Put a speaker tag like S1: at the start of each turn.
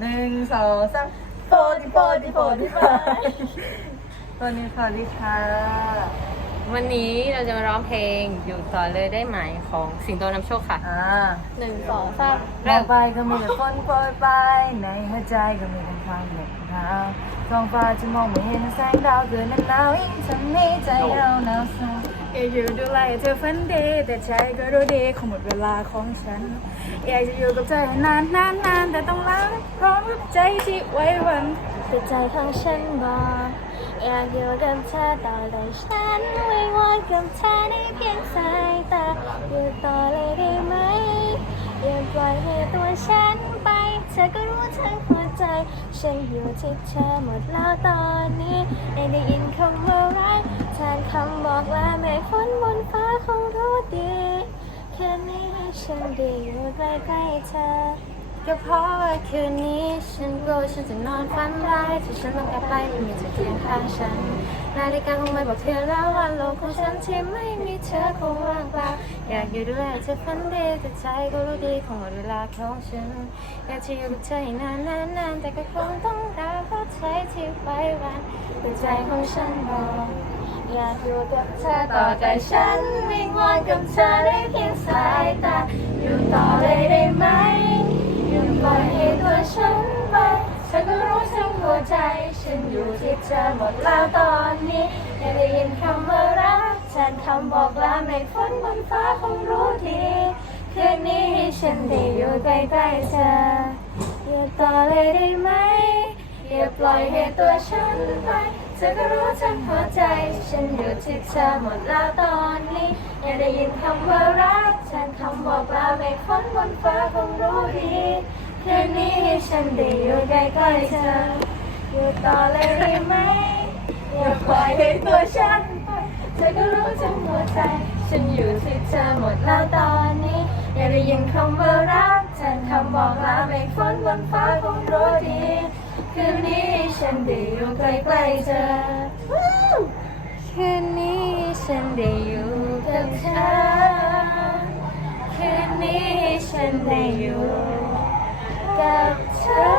S1: หนึ่งสองสามโปดิโปดิโปดิโปตอนนี้ค่ะลิค่ะ
S2: วันนี้เราจะมาร้องเพลงอยู่ต่อเลยได้ไหมของสิงโตนำโชคค่ะ
S1: อ่า
S2: หนึ่งสองสาม
S1: มองไปก็มีแต่ฝนโปรยไปในหัวใจก็มีแต่ความเหน็บหนาวท้องฟ้าจะมองไม่เห็นแสงดาวเกินหนาวยิ่งทำให้ใจเราหนาวสั่น
S3: อยากอยู่ดูแลเธอฝันดีแต่ใจก็รู้ดีคงหมดเวลาของฉัน อยากจะอยู่กับเธอให้นานนานนานแต่ต้องล้างพร้อมกับใจที่ไว้วัน
S4: แต่ใจของฉันบอกอยากอยู่กับเธอต่อแต่ฉันวิงวอนกับเธอในเพียงสายตาอยู่ต่อเลยได้ไหมอย่าปล่อยให้ตัวฉันไป เธอก็รู้ทั้งหัวใจ ฉันอยู่ที่เธอหมดแล้วตอนนี้ได้ได้ยินคำว่ารัก แค่นี้ให้ฉันได้อยู่ใกล้ๆเธอ
S2: ก็เพราะว่าคืนนี้ฉันกลัวฉันจะนอนฝันร้ายที่ฉันต้องกลับไปไม่มีเธอเคียงข้างฉัน นาฬิกาคงไม่บอกเธอแล้วว่าโลกของฉันที่ไม่มีเธอคงว่างเปล่าอยากอยู่ดูแลเธอฝันดีแต่ใจก็รู้ดีคงหมดเวลาของฉันอยากจะอยู่กับเธอให้นานนานนานแต่ก็คงต้องลาเพราะใจที่ไว้วันแต่ใจของฉันบอก
S4: อยากอยู่กับเธอต่อแต่ฉันวิงวอนกับเธอได้เพียงสายตาอยู่ต่อเลยได้ไหม อย่าปล่อยให้ตัวฉันไปฉันก็รู้ทั้งหัวใจ ฉันอยู่ที่เธอหมดแล้วตอนนี้อยากได้ยินคำว่ารักแทนคำบอกลาไม่ฝนบนฟ้าคงรู้ดีคืนนี้ให้ฉันได้อยู่ใกล้ๆเธออยู่ต่อเลยได้ไหมอย่าปล่อยให้ตัวฉันไป เธอก็รู้ทั้งหัวใจ ฉันอยู่ที่เธอหมดแล้วตอนนี้อยากได้ยินคำว่ารักแทนคำบอกลาไม่พ้นบนฟ้าคงรู้ดีคืนนี้ฉันได้อยู่ใกล้ๆเธอ อยู่ต่อเลยได้ไหม อย่าปล่อยให้ตัวฉันไปเธอก็รู้ทั้งหัวใจ ฉันอยู่ที่เธอหมดแล้วตอนนี้อยากได้ยินคำว่ารักแทนคำบอกลาไม่พ้นบนฟ้าคงรู้ดี ฉันได้อยู่ใกล้ๆเธอ
S2: คืนนี้ฉันได้อยู่กับเธอ
S4: คืนนี้ฉันได้อยู่กับเธอ